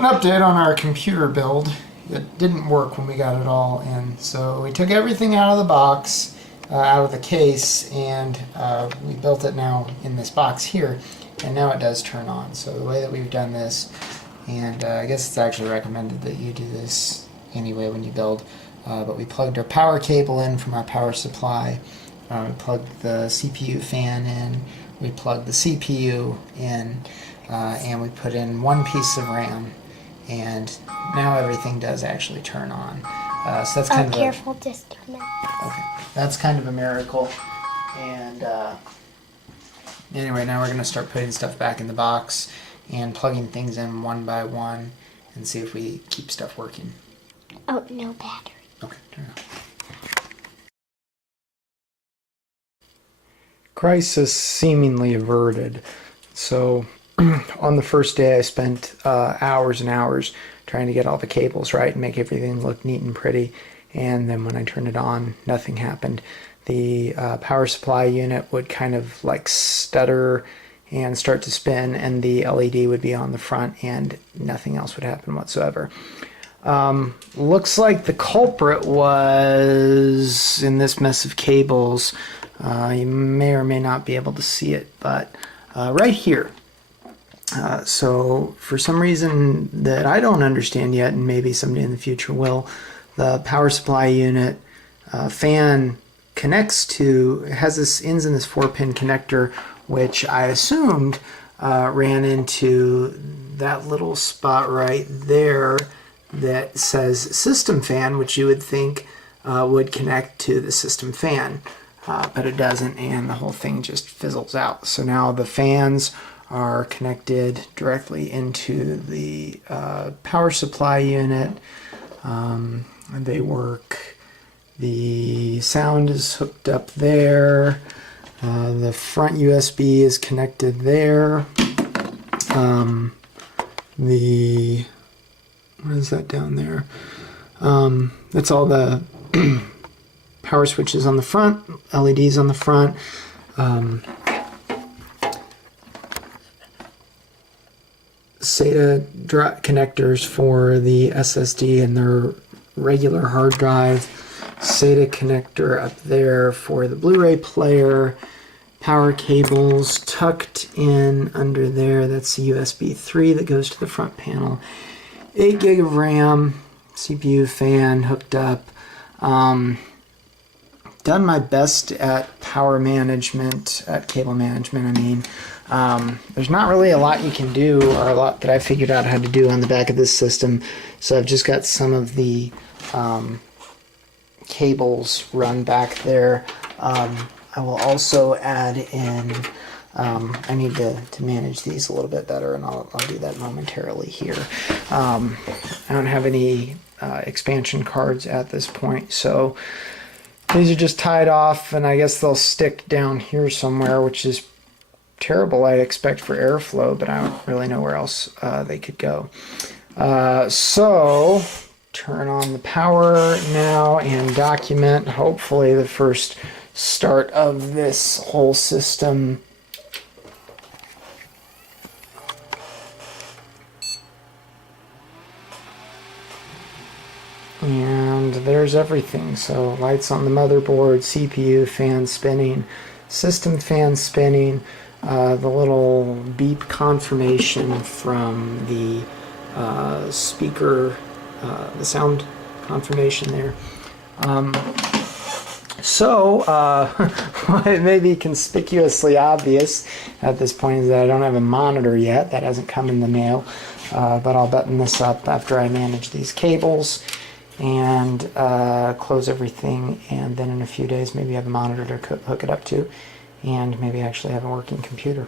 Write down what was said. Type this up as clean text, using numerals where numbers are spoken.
An update on our computer build. It didn't work when we got it all in, so we took everything out of the box, out of the case, and we built it now in this box here, and now it does turn on. So the way that we've done this, and I guess it's actually recommended that you do this anyway when you build, but we plugged our power cable in from our power supply, we plugged the CPU fan in, we plugged the CPU in, and we put in one piece of RAM, and now everything does actually turn on. So that's kind of careful, just a minute. Okay, that's kind of a miracle. And anyway, now we're going to start putting stuff back in the box and plugging things in one by one and see if we keep stuff working. Oh, no battery. Okay, turn it on. Crisis seemingly averted. So on the first day I spent hours and hours trying to get all the cables right and make everything look neat and pretty, and then when I turned it on, nothing happened. The power supply unit would kind of like stutter and start to spin, and the LED would be on the front and nothing else would happen whatsoever. Looks like the culprit was in this mess of cables. You may or may not be able to see it, but right here. So for some reason that I don't understand yet, and maybe somebody in the future will, the power supply unit fan connects to, it has this, ends in this 4-pin connector, which I assumed ran into that little spot right there that says system fan, which you would think would connect to the system fan, but it doesn't, and the whole thing just fizzles out. So now the fans are connected directly into the power supply unit. They work. The sound is hooked up there. The front USB is connected there. What is that down there? That's all the power switches on the front, LEDs on the front. SATA connectors for the SSD and their regular hard drive. SATA connector up there for the Blu-ray player. Power cables tucked in under there. That's the USB 3 that goes to the front panel. 8 gig of RAM. CPU fan hooked up. Done my best at power management, at cable management, I mean. There's not really a lot you can do, or a lot that I figured out how to do on the back of this system, so I've just got some of the cables run back there. I will also add in, I need to manage these a little bit better, and I'll do that momentarily here. I don't have any expansion cards at this point, so these are just tied off, and I guess they'll stick down here somewhere, which is terrible, I expect, for airflow, but I don't really know where else they could go. So turn on the power now and document hopefully the first start of this whole system. And there's everything. So lights on the motherboard, CPU fan spinning, system fan spinning, the little beep confirmation from the speaker, the sound confirmation there. What may be conspicuously obvious at this point is that I don't have a monitor yet. That hasn't come in the mail, but I'll button this up after I manage these cables and close everything, and then in a few days maybe have a monitor to hook it up to, and maybe actually have a working computer.